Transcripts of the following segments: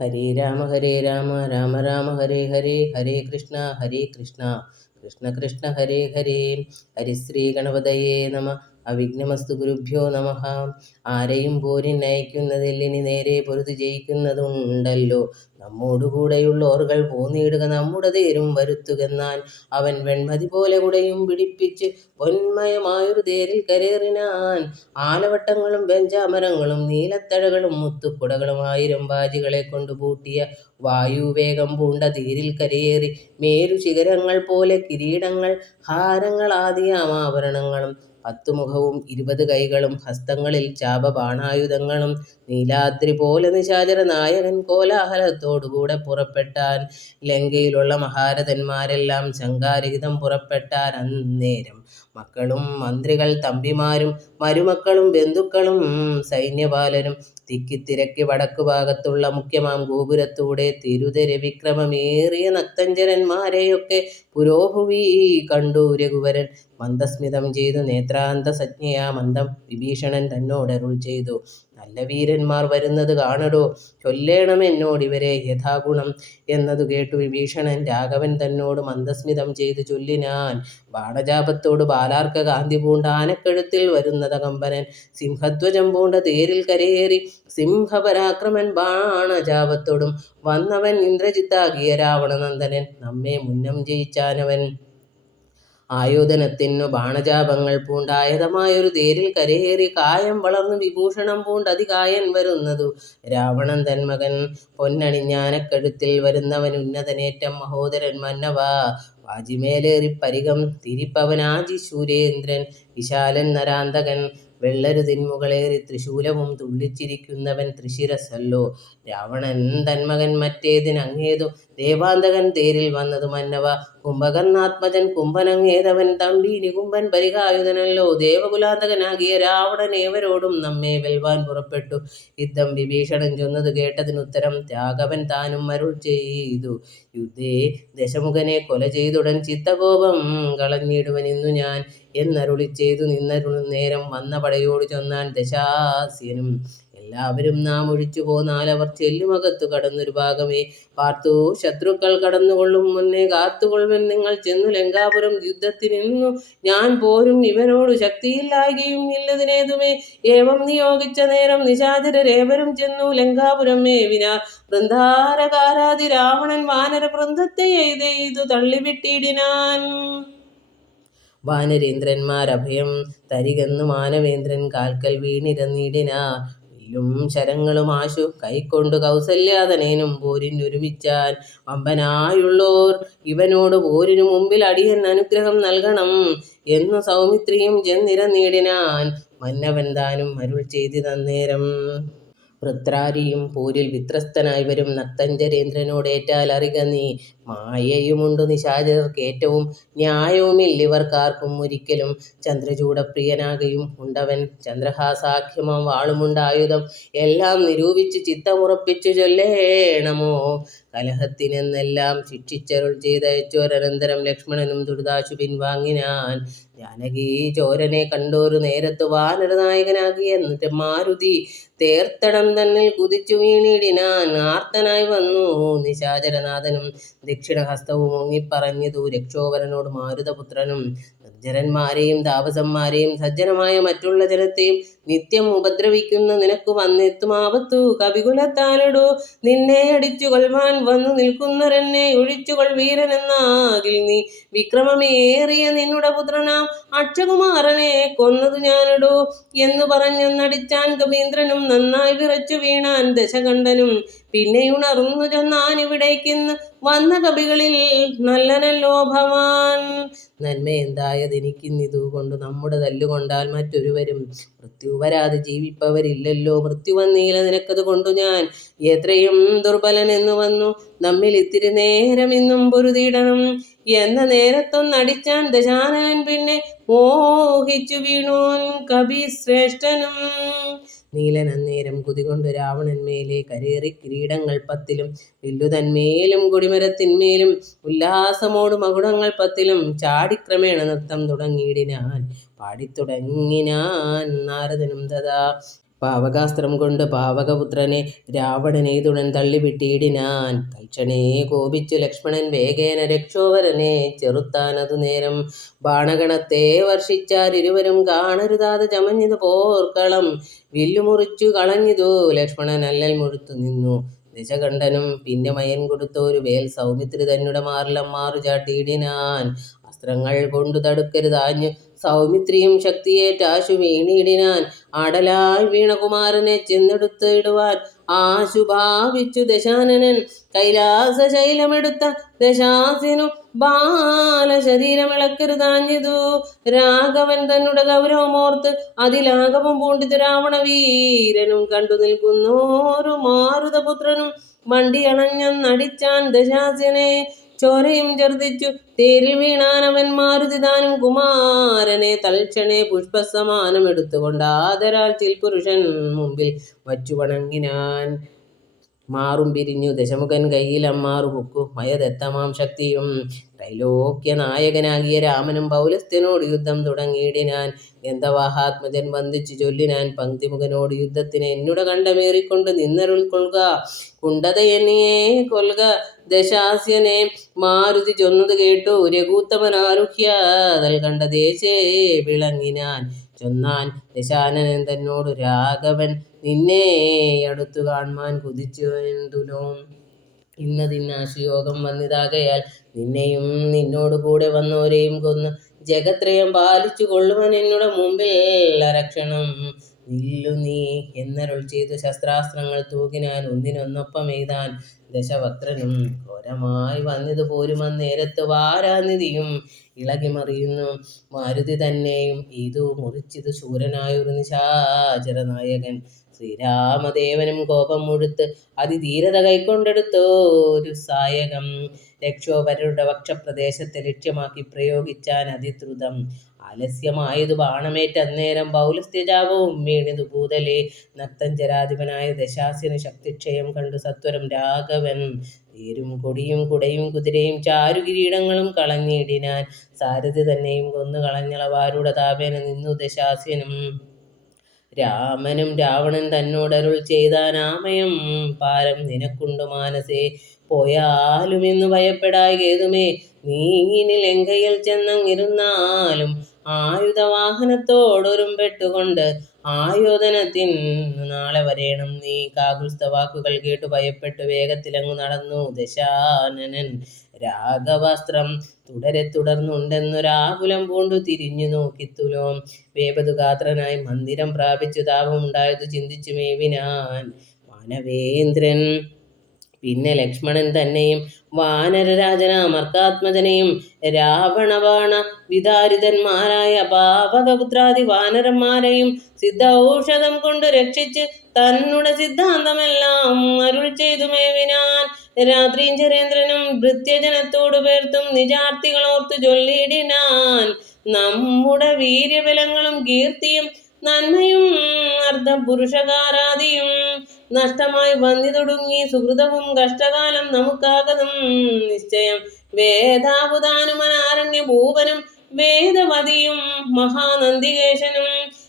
ഹരേ രാമ രാമ രാമ ഹരേ ഹരേ, ഹരേ കൃഷ്ണ കൃഷ്ണ കൃഷ്ണ ഹരേ ഹരേ. ഹരിശ്രീ ഗണപതയേ നമ. അവിഘ്നമസ്തു ഗുരുഭ്യോ നമ. ആരെയും പോരിനയക്കുന്നതില്ലിനി നേരെ പൊരുതി ജയിക്കുന്നതുണ്ടല്ലോ. നമ്മോടുകൂടെയുള്ളോർകൾ പോന്നിടുക നമ്മുടെ തേരും വരുത്തുകെന്നാൽ അവൻ വെൺമതി പോലെ കുടയും പിടിപ്പിച്ച് പൊന്മയമായൊരു തേരിൽ കരേറിനാൻ. ആലവട്ടങ്ങളും ബെഞ്ചാമരങ്ങളും നീലത്തഴകളും മുത്തുക്കുടകളും 1000 ബാജികളെ കൊണ്ട് പൂട്ടിയ വായുവേഗം പൂണ്ട തേരിൽ കരയേറി മേരു ശിഖരങ്ങൾ പോലെ കിരീടങ്ങൾ ഹാരങ്ങളാദിയാമാഭരണങ്ങളും 10 മുഖവും 20 കൈകളും ഹസ്തങ്ങളിൽ ചാപബാണായുധങ്ങളും നീലാദ്രി പോലെ നിശാചര നായകൻ കോലാഹലത്തോടുകൂടെ പുറപ്പെട്ടാൻ. ലങ്കയിലുള്ള മഹാരഥന്മാരെല്ലാം ശങ്കാരഹിതം പുറപ്പെട്ടാൻ. അന്നേരം മക്കളും മന്ത്രികൾ തമ്പിമാരും മരുമക്കളും ബന്ധുക്കളും സൈന്യപാലരും തിക്കിത്തിരക്കി വടക്കു ഭാഗത്തുള്ള മുഖ്യമാം ഗോപുരത്തൂടെ തിരുതര വിക്രമമേറിയ നക്തഞ്ചരന്മാരെയൊക്കെ പുരോഭുവി കണ്ടു രഘുവരൻ. മന്ദസ്മിതം ചെയ്തു നേത്രാന്തസജ്ഞയാ മന്ദം വിഭീഷണൻ തന്നോടരുൾ ചെയ്തു: നല്ല വീരന്മാർ വരുന്നത് കാണടോ, ചൊല്ലേണമെന്നോടിവരെ യഥാഗുണം. എന്നതു കേട്ടു വിഭീഷണൻ രാഘവൻ തന്നോട് മന്ദസ്മിതം ചെയ്തു ചൊല്ലിനാൻ: ബാണജാപത്തോട് ബാലാർക്ക കാന്തി പൂണ്ട ആനക്കഴുത്തിൽ വരുന്നത കമ്പനൻ സിംഹധ്വജം പൂണ്ട തേരിൽ കരയേറി സിംഹപരാക്രമൻ ബാണജാപത്തോടും വന്നവൻ ഇന്ദ്രജിത്താകിയ രാവണനന്ദനൻ. നമ്മെ മുന്നം ജയിച്ചാനവൻ ആയോധനത്തിനു ബാണജാപങ്ങൾ പൂണ്ടായതമായൊരു തേരിൽ കരയേറി കായം വളർന്നു വിഭൂഷണം പൂണ്ടതികായൻ വരുന്നതു രാവണൻ തന്മകൻ. പൊന്നണിഞ്ഞാനക്കഴുത്തിൽ വരുന്നവൻ ഉന്നതനേറ്റം മഹോദരൻ മന്നവാ വാജിമേലേറി പരികം തിരിപ്പവനാജി ശൂരേന്ദ്രൻ വിശാലൻ നരാന്തകൻ. വെള്ളരുതിന്മുകളേറി ത്രിശൂലവും തുള്ളിച്ചിരിക്കുന്നവൻ ത്രിശിരസ്സല്ലോ രാവണൻ തന്മകൻ. മറ്റേതിനങ്ങേതു ദേവാന്തകൻ തേരിൽ വന്നതു മന്നവ കുംഭകർണാത്മജൻ കുംഭനങ്ങേതവൻ തമ്പി നികുംഭൻ പരികായുധനല്ലോ. ദേവകുലാന്തകനാകിയ രാവണൻ ഏവരോടും നമ്മെ വെൽവാൻ പുറപ്പെട്ടു. ഇത്തം വിഭീഷണൻ ചൊന്നതു കേട്ടതിനുത്തരം രാഘവൻ താനും അരുൾ ചെയ്തു: യുദ്ധേ ദശമുഖനെ കൊല ചെയ്തുടൻ ചിത്തകോപം കളഞ്ഞിടുവൻ ഇന്നു ഞാൻ എന്നരുളി ചെയ്തു നിന്നരുളുന്നേരം വന്ന പടയോടു ചൊന്നാൻ ദശാസ്യനും: എല്ലാവരും നാം ഒഴിച്ചു പോന്നാലവർ ചെല്ലുമകത്തു കടന്നൊരു ഭാഗമേ പാർത്തു ശത്രുക്കൾ കടന്നുകൊള്ളും മുന്നേ കാത്തുകൊള്ളുവൻ നിങ്ങൾ ചെന്നു ലങ്കാപുരം യുദ്ധത്തിനിന്നു ഞാൻ പോരും ഇവരോടു ശക്തിയില്ലായ്കയും ഇല്ലതിനേതുമേ. ഏവം നിയോഗിച്ച നേരം നിശാചരരേവരും ചെന്നു ലങ്കാപുരം മേവിനാർ. വൃന്ദാരകാരാതി രാവണൻ വാനര വൃന്ദത്തെ എയ്തെയ്തു തള്ളിവിട്ടിടിനാൻ. വാനരേന്ദ്രന്മാരഭയം തരികെന്നു മാനവേന്ദ്രൻ കാൽക്കൽ വീണിരന്നിടിനാർ. വില്ലും ശരങ്ങളും ആശു കൈക്കൊണ്ടു കൗസല്യാതനയനും പോരിനൊരുമിച്ചാൻ. വമ്പനായുള്ളോർ ഇവനോട് പോരിനു മുമ്പിൽ അടിയൻ അനുഗ്രഹം നൽകണം എന്നു സൗമിത്രിയും ചെന്നിരന്നിടിനാൻ. മന്നവൻ താനും അരുൾ ചെയ്തിതന്നേരം: വൃത്രാരിയും പോരിൽ വിത്രസ്തനായി വരും നക്തഞ്ചരേന്ദ്രനോടേറ്റാൽ അറിക നീ. മായയുമുണ്ടു നിശാചരർക്കേറ്റവും ന്യായവുമില്ലിവർക്കാർക്കും ഒരിക്കലും. ചന്ദ്രചൂഡപ്രിയനാകയും ഉണ്ടവൻ ചന്ദ്രഹാസാഖ്യമം വാളുമുണ്ടായുധം എല്ലാം നിരൂപിച്ചു ചിത്തമുറപ്പിച്ചു ചൊല്ലേണമോ കലഹത്തിനെന്നെല്ലാം ശിക്ഷിച്ചരുൾ ചെയ്തയച്ചോരനന്തരം ലക്ഷ്മണനും ദുരിതാശു പിൻവാങ്ങിനാൻ. ജാനകീ ചോരനെ കണ്ടോരു നേരത്തു വാനരനായകനാകിയ മാരുതി തേർത്തടം തന്നിൽ കുതിച്ചു വീണിടിനാൻ. ആർത്തനായി വന്നു നിശാചരനാഥനും ദക്ഷിണഹസ്തവും ഓങ്ങിപ്പറഞ്ഞിതു രക്ഷോവരനോട് മാരുതപുത്രനും: നിർജ്ജരന്മാരെയും താപസന്മാരെയും സജ്ജനമായ മറ്റുള്ള ജനത്തെയും നിത്യം ഉപദ്രവിക്കുന്ന നിനക്കു വന്നെത്തും ആപത്തു കപികുലത്താലെടോ. നിന്നെ അടിച്ചു കൊൽവാൻ വന്നു നിൽക്കുന്നവരെന്നെ ഒഴിച്ചുകൊൾ വീരനെന്നാകിൽ നീ. വിക്രമമേറിയ നിന്നുടെ പുത്രനാം അക്ഷകുമാരനെ കൊന്നതു ഞാനെടോ എന്നു പറഞ്ഞൊന്നടിച്ചാൻ കപീന്ദ്രനും. നന്നായി വിറച്ചു വീണാൻ ദശകണ്ഠനും. പിന്നെയുണർന്നു ചൊന്നാനിവിടേക്കിന്ന് വന്ന കപികളിൽ നല്ലനല്ലോ ഭവാൻ. നന്മയെന്തായതെനിക്കിന്നിതു കൊണ്ടു നമ്മുടെ തല്ലുകൊണ്ടാൽ മറ്റൊരുവരും മൃത്യു വരാതെ ജീവിപ്പവരില്ലല്ലോ. മൃത്യു വന്നീല നിനക്കതു കൊണ്ടു ഞാൻ എത്രയും ദുർബലനെന്നു വന്നു നമ്മിൽ ഇത്തിരി നേരം ഇന്നും പൊരുതിയിടണം എന്ന നേരത്തൊന്നടിച്ചാൻ ദശാനനൻ. പിന്നെ മോഹിച്ചു വീണോൻ കപിശ്രേഷ്ഠനും. നീലനന്നേരം കുതികൊണ്ടു രാവണൻ മേലെ കരേറി കിരീടങ്ങൾ 10 വില്ലുതന്മേലും കൊടിമരത്തിന്മേലും ഉല്ലാസമോടു മകുടങ്ങൾ 10 ചാടിക്രമേണ നൃത്തം തുടങ്ങിയിടിനാൻ. പാടിത്തുടങ്ങിനാൻ നാരദനും തഥാ പാവകാസ്ത്രം കൊണ്ട് പാവകപുത്രനെ രാവണനെയ്തുടൻ തള്ളിവിട്ടിടിനാൻ. തൽക്ഷണേ കോപിച്ചു ലക്ഷ്മണൻ വേഗേന രക്ഷോവരനെ ചെറുത്താനതു നേരം. ബാണഗണത്തെ വർഷിച്ചാരിരുവരും കാണരുതാതെ ചമഞ്ഞതു പോർക്കളം. വില്ലുമുറിച്ചു കളഞ്ഞിതു ലക്ഷ്മണൻ അല്ലൽ മുഴുത്തു നിന്നു. ദശകണ്ഠനും പിന്നെ മയൻ കൊടുത്തോരു വേൽ സൗമിത്രി തന്നുടെ മാറിലം മാറു ചാട്ടിയിടിനാൻ. അസ്ത്രങ്ങൾ കൊണ്ടു തടുക്കരുതാഞ്ഞു സൗമിത്രിയും ശക്തിയേറ്റാശു വീണിടിനാൻ. ആടലായി വീണകുമാരനെ ചെന്നെടുത്ത് ഇടുവാൻ ആശു ഭാവിച്ചു ദശാനനൻ. കൈലാസശൈലമെടുത്ത ദശാസ്യനു ബാലശരീരമിളക്കരുതാഞ്ഞിതു. രാഘവൻ തന്നുടെ ഗൗരവമോർത്ത് അതിലാഘവം പൂണ്ടിതു രാവണവീരനും. കണ്ടു നിൽക്കുന്നോരു മാരുതപുത്രനും മണ്ടിയണഞ്ഞടിച്ചാൻ ദശാസ്യനെ. ചോരയും ഛർദിച്ചു തേരിൽ വീണാനവൻ മാരുതിദാനും കുമാരനെ. തൽക്ഷണേ പുഷ്പസമാനം എടുത്തുകൊണ്ട് ആദരാൽ ചിൽപുരുഷൻ മുമ്പിൽ വച്ചു വണങ്ങിനാൻ. മാറും പിരിഞ്ഞു ദശമുഖൻ കയ്യിൽ അമ്മാറു പൊക്കു മയദത്തമാം ശക്തിയും. ത്രൈലോക്യ നായകനാകിയ രാമനും പൗലസ്ത്യനോട് യുദ്ധം തുടങ്ങിയിടിനാൻ. ഗന്ധവാഹാത്മജൻ വന്ദിച്ചു ചൊല്ലിനാൻ പങ്ക്തിമുഖനോട് യുദ്ധത്തിന് എന്നുടെ കണ്ടമേറിക്കൊണ്ട് നിന്നരുൾ കൊള്ളുക. കുണ്ടതയെന്നിയെ കൊൽക ദശാസ്യനെ. മാരുതി ചൊന്നത് കേട്ടു രഘൂത്തമനാരുഹ്യ തൽ കണ്ട ദേശേ വിളങ്ങിനാൻ. ചൊന്നാൻ ദശാനനൻ തന്നോടു രാഘവൻ നിന്നെ അടുത്തു കാൺമാൻ കൊതിച്ചുവെന്തുലോ. ഇന്നതിന്നാശുയോഗം വന്നിതാകയാൽ നിന്നെയും നിന്നോട് കൂടെ വന്നോരെയും കൊന്ന് ജഗത്രയം പാലിച്ചു കൊള്ളുവൻ എന്നുടെ മുമ്പിൽ അരക്ഷണം. നില്ലു നീ എന്നരുൾ ചെയ്തു ശസ്ത്രാസ്ത്രങ്ങൾ തൂകിനാൻ. ഒന്നിനൊന്നൊപ്പം എയ്താൻ ദശവക്ത്രനും. ഘോരമായി വന്നിതു പോരുമന്നേരത്ത് വാരാനിധിയും ഇളകിമറിയുന്നു. മാരുതി തന്നെയും ഇതു മുറിച്ചിതു ശൂരനായൊരു നിശാചര നായകൻ. ശ്രീരാമദേവനും കോപം മുഴുത്ത് അതിധീരത കൈക്കൊണ്ടെടുത്തോരു സായകം. രക്ഷോപരരുടെ വക്ഷപ്രദേശത്തെ ലക്ഷ്യമാക്കി പ്രയോഗിച്ചാൻ അതിദ്രുതം. ആലസ്യമായതു ബാണമേറ്റന്നേരം പൗലസ്ത്യജാപവും വീണിതു ഭൂതലേ. നക്തഞ്ചരാധിപനായ ദശാസ്യന് ശക്തിക്ഷയം കണ്ടു സത്വരം രാഘവൻ തേരും കൊടിയും കുടയും കുതിരയും ചാരുകിരീടങ്ങളും കളഞ്ഞിടിനാൻ. സാരഥി തന്നെയും കൊന്നു കളഞ്ഞളവാരുടെ താപേന നിന്നു ദശാസ്യനും. രാമനും രാവണൻ തന്നോടരുൾ ചെയ്താനാമയം പാരം നിനക്കുണ്ടു മാനസേ. പോയാലുമെന്നു ഭയപ്പെടായി കേതുമേ. നീങ്ങിനി ലങ്കയിൽ ചെന്നങ്ങിരുന്നാലും ആയുധവാഹനത്തോടൊരുമ്പെട്ടുകൊണ്ട് ആയോധനത്തിനു നാളെ വരേണം നീ. കാകുൽസ്ഥ വാക്കുകൾ കേട്ടു ഭയപ്പെട്ടു വേഗത്തിലങ്ങു നടന്നു ദശാനനൻ. രാഘവാസ്ത്രം തുടരെ തുടർന്നുണ്ടെന്നൊരാകുലം പൂണ്ടു തിരിഞ്ഞു നോക്കിത്തുലോം. വേപതുഗാത്രനായി മന്ദിരം പ്രാപിച്ചു താപമുണ്ടായതു ചിന്തിച്ചു മേവിനാൻ മാനവേന്ദ്രൻ. പിന്നെ ലക്ഷ്മണൻ തന്നെയും വാനരരാജനാമർക്കാത്മജനെയും രാവണബാണ വിദാരിതന്മാരായ പാവകപുത്രാദി വാനരന്മാരെയും സിദ്ധൌഷധം കൊണ്ട് രക്ഷിച്ച് തന്നുടെ സിദ്ധാന്തമെല്ലാം അരുൾ ചെയ്തു മേവിനാൻ. രാത്രീഞ്ചരേന്ദ്രനും ഭൃത്യജനത്തോടു പേർത്തും നിജാർത്തികളോർത്തു ചൊല്ലിയിടിനാൻ. നമ്മുടെ വീര്യബലങ്ങളും കീർത്തിയും നന്മയും അർദ്ധപുരുഷകാരാദിയും നഷ്ടമായി വന്നിതൊടുങ്ങി. സുഹൃതവും കഷ്ടകാലം നമുക്കാകതും നിശ്ചയം. വേദാപുതാനുമനാരണ്യ ഭൂപനും വേദവതിയും മഹാനന്ദികേശനും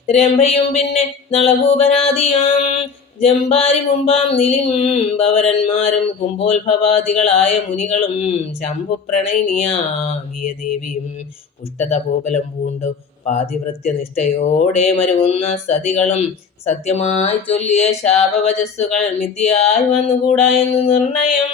രംഭയും പിന്നെ നളഭൂപനാദിയാം ജംബാരി മുമ്പാം നിലിംബവരന്മാരും കുംഭോത്ഭവാദികളായ മുനികളും ശംഭുപ്രണയിനിയാകിയ ദേവിയും പുഷ്ടതപോബലം പൂണ്ടു പാതിവൃത്യനിഷ്ഠയോടെ മരുവുന്ന സതികളും സത്യമായി ചൊല്ലിയ ശാപവചസ്സുകൾ മിഥ്യയായി വന്നുകൂടാ എന്നു നിർണയം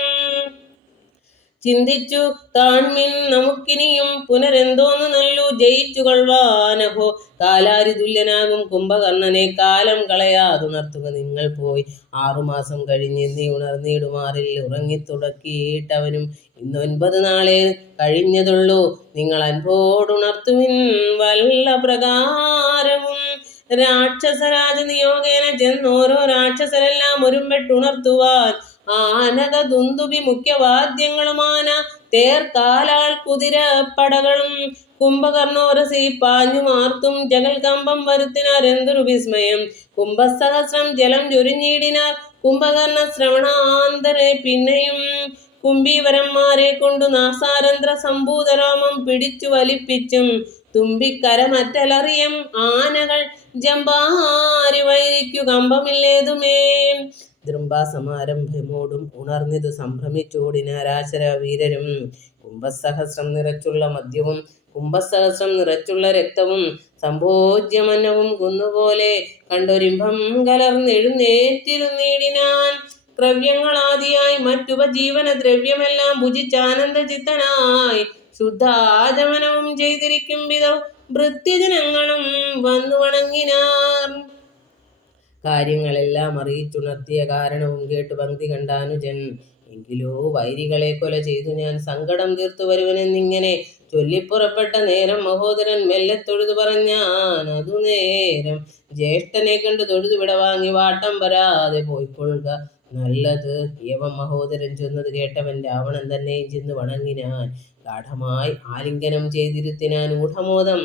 ചിന്തിച്ചു കാൺമിൻ. നമുക്കിനിയും പുനരെന്തോന്നു നല്ലു ജയിച്ചു കൊള്ളുവാനഹോ. കാലാരി തുല്യനാകും കുംഭകർണനെ കാലം കളയാതുണർത്തുക നിങ്ങൾ പോയി. 6 മാസം കഴിഞ്ഞ് നീ ഉണർന്നിടുമാറിൽ ഉറങ്ങിത്തുടക്കിയിട്ടവനും ഇന്ന് 9 നാളെ കഴിഞ്ഞതുള്ളൂ. നിങ്ങൾ അൻപോടുണർത്തുവിൻ വല്ല പ്രകാരവും. രാക്ഷസരാജ നിയോഗേന ചെന്നോരോ രാക്ഷസരെല്ലാം ഒരുമ്പെട്ടുണർത്തുവാൻ. ആനക ദുന്ദുബി മുഖ്യവാദ്യങ്ങളുമാന തേർ കാലാൾ കുതിരപ്പടകളും കുംഭകർണോരസി പാഞ്ഞുമാർത്തും ജഗൽകമ്പം വരുത്തിനാരെന്തൊരു വിസ്മയം. കുംഭസഹസ്രം ജലം ചൊരിഞ്ഞിടിനാർ കുംഭകർണ ശ്രവണാന്തരെ. പിന്നെയും കുംഭീവരന്മാരെ കൊണ്ടു നാസാരന്ധ്ര സംഭൂതരോമം പിടിച്ചു വലിപ്പിച്ചും തുമ്പിക്കരമറ്റലറിയം ആനകൾ ജമ്പാരി വൈരിക്കു കമ്പമില്ലേതുമേ. ദൃംബാസമാരംഭമോടും ഉണർന്നിതു സംഭ്രമിച്ചോടിനാരാശര വീരരും. കുംഭസഹസ്രം നിറച്ചുള്ള മദ്യവും കുംഭസഹസ്രം നിറച്ചുള്ള രക്തവും സംഭോജ്യമന്നവും കുന്നുപോലെ കണ്ടൊരിമ്പം കലർന്നെഴുന്നേറ്റിരുന്നീടിനാൻ. ക്രവ്യങ്ങളാദിയായി മറ്റുപജീവന ദ്രവ്യമെല്ലാം ഭുജിച്ചാനന്ദചിത്തനായി ശുദ്ധാചമനവും ചെയ്തിരിക്കും വിധം ഭൃത്യജനങ്ങളും വന്നു വണങ്ങിനാർ. കാര്യങ്ങളെല്ലാം അറിയിച്ചുണർത്തിയ കാരണവും കേട്ടു പങ്ക്തി കണ്ടാനുജൻ. എങ്കിലോ വൈരികളെ കൊല ചെയ്തു ഞാൻ സങ്കടം തീർത്തു വരുവനെന്നിങ്ങനെ ചൊല്ലിപ്പുറപ്പെട്ട നേരം മഹോദരൻ മെല്ലെ തൊഴുതു പറഞ്ഞാൻ. അതു നേരം ജ്യേഷ്ഠനെ കണ്ടു തൊഴുതു വിടവാങ്ങി വാട്ടം വരാതെ പോയിക്കൊള്ളുക നല്ലത്. യവം മഹോദരൻ ചൊന്നത് കേട്ടവൻ രാവണൻ തന്നെയും ചെന്ന് വണങ്ങിനാൻ. ഗാഠമായി ആലിംഗനം ചെയ്തിരുത്തിനാൻ ഊഢമോദം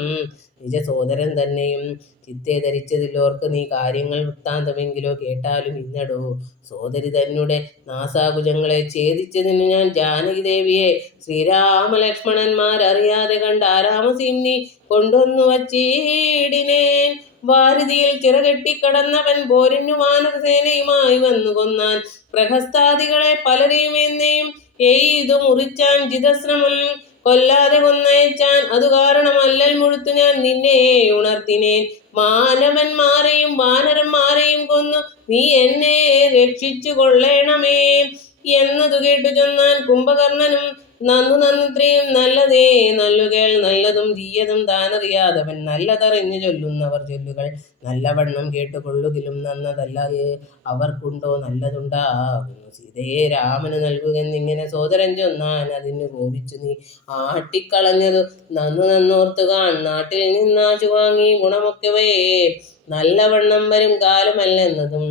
നിജ സോദരൻ തന്നെയും. ചിത്തെ ധരിച്ചതിലോർക്ക് നീ കാര്യങ്ങൾ വൃത്താന്തമെങ്കിലോ കേട്ടാലും ഇന്നടോ. സോദരി തന്നെ നാസാകുജങ്ങളെ ഛേദിച്ചതിനു ഞാൻ ജാനകി ദേവിയെ ശ്രീരാമലക്ഷ്മണന്മാരറിയാതെ കണ്ട് ആരാമസിന്നി കൊണ്ടൊന്നു വച്ചിടിനേൻ. വാരിധിയിൽ ചിറകെട്ടിക്കടന്നവൻ പോരിനു വാനരസേനയുമായി വന്നു കൊന്നാൻ. പ്രഹസ്താദികളെ പലരെയും എന്നെയും എയ്തു മുറിച്ചാൻ ജിതശ്രമം കൊല്ലാതെ കൊന്നയച്ചാൻ. അതു കാരണമല്ലൽ മുഴുത്തു ഞാൻ നിന്നെ ഉണർത്തിനേൻ. മാനവന്മാരെയും വാനരന്മാരെയും കൊന്നു നീ എന്നെ രക്ഷിച്ചു കൊള്ളേണമേ എന്നതു കേട്ടു ചൊന്നാൻ കുംഭകർണനും. നന്നു നന്നത്രയും നല്ലതേ നല്ലുകേൾ നല്ലതും തീയതും താനറിയാതവൻ നല്ലതറിഞ്ഞു ചൊല്ലുന്നവർ ചൊല്ലുകൾ നല്ലവണ്ണം കേട്ടുകൊള്ളുകിലും നന്നതല്ലത് അവർക്കുണ്ടോ നല്ലതുണ്ടാകുന്നു. സീതയെ രാമന് നൽകുകെന്നിങ്ങനെ സോദരൻ ചൊന്നാൻ. അതിനു കോപിച്ചു നീ ആട്ടിക്കളഞ്ഞതു നന്നു നന്നോർത്തുകാൺ. നാട്ടിൽ നിന്നാശു വാങ്ങി ഗുണമൊക്കവയെ നല്ലവണ്ണം വരും കാലമല്ലെന്നതും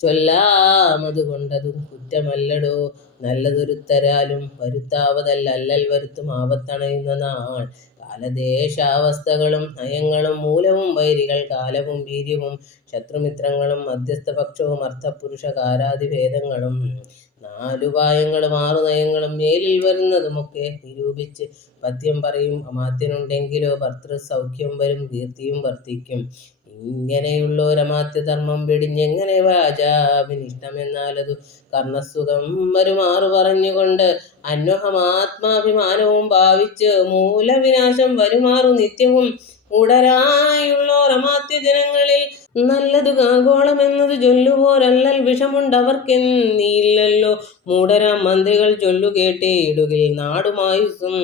ചൊല്ലാമതുകൊണ്ടതും കുറ്റമല്ലടോ. നല്ലതൊരുത്തരാലും വരുത്താവതല്ല അല്ലൽ വരുത്തും ആപത്തണയുന്ന നാൾ. കാലദേശാവസ്ഥകളും നയങ്ങളും മൂലവും വൈരികൾ കാലവും വീര്യവും ശത്രുമിത്രങ്ങളും മധ്യസ്ഥപക്ഷവും അർത്ഥപുരുഷകാരാദിഭേദങ്ങളും നാലുപായങ്ങളും 6 നയങ്ങളും മേലിൽ വരുന്നതുമൊക്കെ നിരൂപിച്ച് പദ്യം പറയും. അമാത്യനുണ്ടെങ്കിലോ ഭർതൃസൗഖ്യം വരും കീർത്തിയും വർദ്ധിക്കും. ഇങ്ങനെയുള്ളോരമാത്യധർമ്മം വെടിഞ്ഞെങ്ങനെ വാചാഭിനിഷ്ടമെന്നാലതു കർണസുഖം വരുമാറു പറഞ്ഞുകൊണ്ട് അന്വഹമാത്മാഭിമാനവും ഭാവിച്ച് മൂലവിനാശം വരുമാറു നിത്യവും മൂഢരായുള്ളോരമാത്യജനങ്ങളിൽ നല്ലതു ആഗോളമെന്നതു ചൊല്ലുവോരല്ലൽ വിഷമുണ്ടവർക്കെന്നില്ലല്ലോ. മൂഢരാം മന്ത്രികൾ ചൊല്ലുകേട്ടേടുകിൽ നാടുമായുസ്സും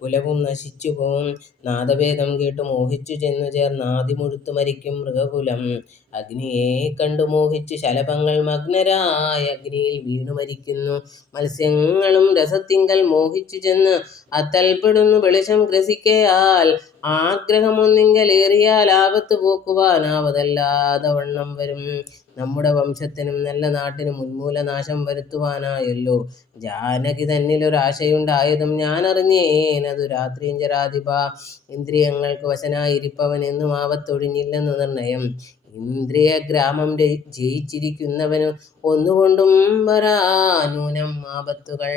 കുലവും നശിച്ചുപോം. നാദഭേദം കേട്ടു മോഹിച്ചു ചെന്നു ചേർന്നാദിമുഴുത്തു മരിക്കും മൃഗകുലം. അഗ്നിയെ കണ്ടു മോഹിച്ചു ശലഭങ്ങൾ മഗ്നരായ അഗ്നിയിൽ വീണു മരിക്കുന്നു. മത്സ്യങ്ങളും രസത്തിങ്കൽ മോഹിച്ചു ചെന്ന് അത്തൽപ്പെടുന്നു. വെളിച്ചം ഗ്രസിക്കയാൽ ആഗ്രഹമൊന്നിങ്കലേറിയാൽ ആപത്ത് പോക്കുവാനാവതല്ലാതെ വണ്ണം വരും. നമ്മുടെ വംശത്തിനും നല്ല നാട്ടിനും ഉന്മൂലനാശം വരുത്തുവാനായല്ലോ ജാനകി തന്നിലൊരാശയുണ്ടായതും ഞാനറിഞ്ഞേനതു രാത്രിഞ്ചരാധിപ. ഇന്ദ്രിയങ്ങൾക്ക് വശനായിരിപ്പവൻ എന്നും ആപത്തൊഴിഞ്ഞില്ലെന്നു നിർണയം. ഇന്ദ്രിയഗ്രാമം ജയിച്ചിരിക്കുന്നവന് ഒന്നുകൊണ്ടും വരാ നൂനം ആപത്തുകൾ.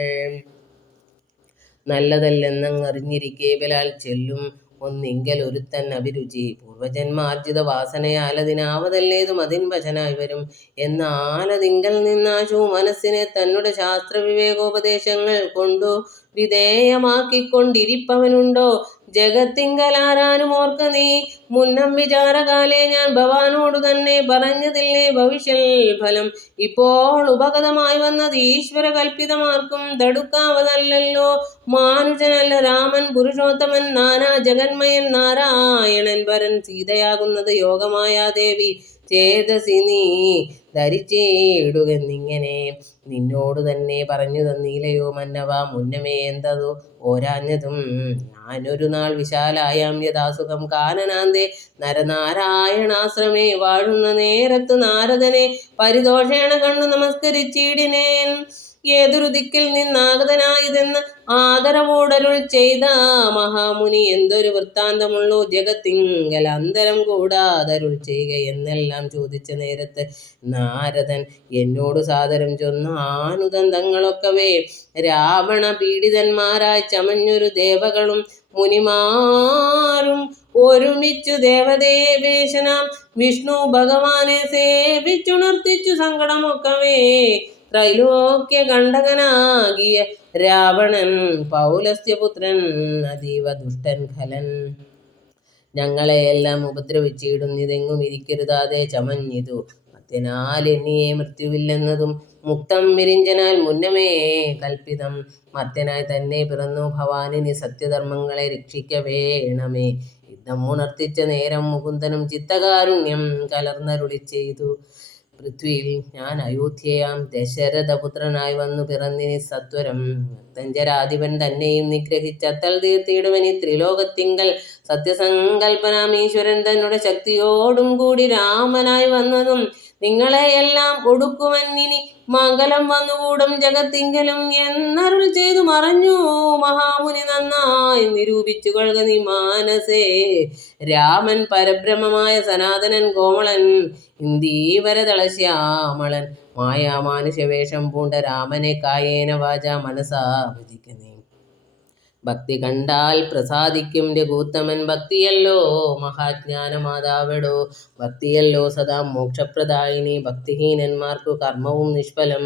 നല്ലതല്ലെന്നങ്ങറിഞ്ഞിരിക്കെ ബലാൽ ചെല്ലും ഒന്നിങ്കൽ ഒരുത്തൻ അഭിരുചി. പൂർവജന്മാർജിത വാസനയാലതിനാവതല്ലേതും അതിൻ വശനായി വരും. എന്നാലതിങ്കൽ നിന്നാശു മനസ്സിനെ തന്നുടെ ശാസ്ത്രവിവേകോപദേശങ്ങൾ കൊണ്ടു വിധേയമാക്കിക്കൊണ്ടിരിപ്പവനുണ്ടോ ജഗത്തിങ്കലാരാനും ഓർക്ക നീ. മുന്നം വിചാരകാലേ ഞാൻ ഭവാനോടു തന്നെ പറഞ്ഞതില്ലേ ഭവിഷ്യൽ ഫലം. ഇപ്പോൾ ഉപഗതമായി വന്നത് ഈശ്വര കൽപ്പിതമാർക്കും തടുക്കാവതല്ലല്ലോ. മാനുഷനല്ല രാമൻ പുരുഷോത്തമൻ നാനാ ജഗന്മയൻ നാരായണൻ പരൻ. സീതയാകുന്നത് യോഗമായാദേവി ചേതസി നീ ധരിച്ചേടുകെന്നിങ്ങനെ നിന്നോടു തന്നെ പറഞ്ഞു തന്നീലയോ മന്നവ. മുന്നമേ എന്തതു ഓരാഞ്ഞതും ഞാനൊരു നാൾ വിശാലായാം യഥാസുഖം കാനനാന്തേ നരനാരായണാശ്രമേ വാഴുന്ന നേരത്തു നാരദനെ പരിതോഷേണ കണ്ടു നമസ്കരിച്ചിടിനേൻ. ഏതൊരു ദിക്കിൽ നിന്നാഗതനായതെന്ന് ആദരവോടരുൾ ചെയ്ത മഹാമുനി, എന്തൊരു വൃത്താന്തമുള്ളൂ ജഗത്തിങ്കൽ അന്തരം കൂടാതരുൾ ചെയ്യുക എന്നെല്ലാം ചോദിച്ച നേരത്ത് നാരദൻ എന്നോട് സാദരം ചൊന്ന ആനുദന്തങ്ങളൊക്കവേ രാവണ പീഡിതന്മാരായി ചമഞ്ഞൊരു ദേവകളും മുനിമാരും ഒരുമിച്ചു ദേവദേവേശനാം വിഷ്ണു ഭഗവാനെ സേവിച്ചുണർത്തിച്ചു സങ്കടമൊക്കവേ ത്രൈലോക്യ കണ്ടകനാകിയ രാവണൻ പൗലസ്ത്യപുത്രൻ അതീവ ദുഷ്ടൻ ഖലൻ ഞങ്ങളെയെല്ലാം ഉപദ്രവിച്ചിടുന്നിതെങ്ങും ഇരിക്കരുതാതെ ചമഞ്ഞിതു മത്യനാൽ എന്നിയെ മൃത്യുവില്ലെന്നതും മുക്തം വിരിഞ്ചനാൽ മുന്നമേ കൽപ്പിതം മത്യനായി തന്നെ പിറന്നു ഭവാനിനി സത്യധർമ്മങ്ങളെ രക്ഷിക്ക വേണമേ. യുദ്ധം ഉണർത്തിച്ച നേരം മുകുന്ദനും ചിത്തകാരുണ്യം കലർന്നരുളി ചെയ്തു, പൃഥ്വിയിൽ ഞാൻ അയോധ്യയാം ദശരഥപുത്രനായി വന്നു പിറന്നിനി സത്വരം. ഭക്തഞ്ചരാധിപൻ തന്നെയും നിഗ്രഹിച്ചത്തൽ തീർത്തിടുവനി ത്രിലോകത്തിങ്കൽ സത്യസങ്കൽപ്പനാം ഈശ്വരൻ തന്നെ ശക്തിയോടും കൂടി രാമനായി വന്നതും നിങ്ങളെയെല്ലാം ഒടുക്കുവന്നിനി മംഗലം വന്നുകൂടും ജഗത്തിങ്കലും എന്നരുൾ ചെയ്തു മറഞ്ഞു മഹാമുനി. നന്നായി നിരൂപിച്ചു കൊള്ളുക നീ മാനസേ, രാമൻ പരബ്രഹ്മമായ സനാതനൻ കോമളൻ ഇന്ദീവരതളശ്യാമളൻ മായാമാനുഷവേഷം പൂണ്ട രാമനെ കായേന വാച മനസാ ഭജിക്കുന്നേ. ഭക്തി കണ്ടാൽ പ്രസാദിക്കും രഘുത്തമൻ, ഭക്തിയല്ലോ മഹാജ്ഞാനമാതാവെടോ, ഭക്തിയല്ലോ സദാ മോക്ഷപ്രദായിനി. ഭക്തിഹീനന്മാർക്കു കർമ്മവും നിഷ്ഫലം,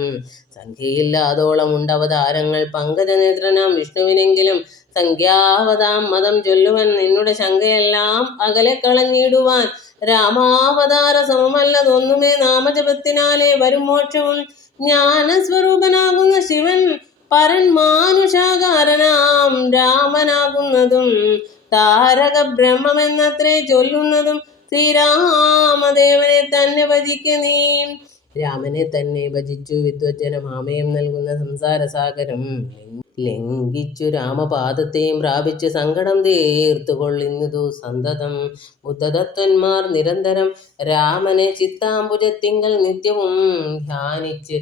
സംഖ്യയില്ലാതോളം ഉണ്ടവതാരങ്ങൾ. പങ്കജനേത്രനാം വിഷ്ണുവിനെങ്കിലും സംഖ്യാവതാം മതം ചൊല്ലുവൻ, നിന്നുടെ ശങ്കയെല്ലാം അകലെ കളഞ്ഞിടുവാൻ. രാമാവതാര സമമല്ലതൊന്നുമേ, നാമജപത്തിനാലേ വരും മോക്ഷവും. ജ്ഞാനസ്വരൂപനാകുന്ന ശിവൻ പരൻ മാനുഷാകാരനാം രാമനാകുന്നതും താരക ബ്രഹ്മമെന്നത്രേ ചൊല്ലുന്നതും. ശ്രീരാമദേവനെ തന്നെ ഭജിക്ക നീ. രാമനെ തന്നെ ഭജിച്ചു വിദ്വജ്ജനം ആമയം നൽകുന്ന സംസാരസാഗരം ലംഘിച്ചു രാമപാദത്തെയും പ്രാപിച്ചു സങ്കടം തീർത്തുകൊള്ളിന്നതു സന്തതം. ബുദ്ധതത്വന്മാർ നിരന്തരം രാമനെ ചിത്താംബുജത്തിങ്കൽ നിത്യവും ധ്യാനിച്ച്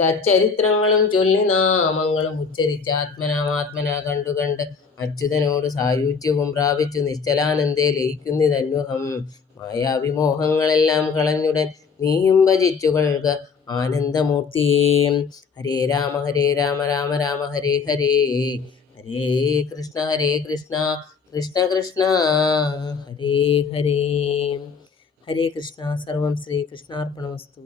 തച്ചരിത്രങ്ങളും ചൊല്ലി നാമങ്ങളും ഉച്ചരിച്ച് ആത്മനാ കണ്ടുകണ്ട് അച്യുതനോട് സായുജ്യവും പ്രാപിച്ചു നിശ്ചലാനന്ദേ ലയിക്കുന്നിതന്വഹം. മായാവിമോഹങ്ങളെല്ലാം കളഞ്ഞുടൻ നീയും ഭജിച്ചു കൊള്ളുക ആനന്ദമൂർത്തിയേ. ഹരേ രാമ രാമ രാമ ഹരേ ഹരേ, ഹരേ കൃഷ്ണ കൃഷ്ണ കൃഷ്ണ ഹരേ ഹരേ. ഹരേ കൃഷ്ണ. സർവം ശ്രീകൃഷ്ണാർപ്പണമസ്തു.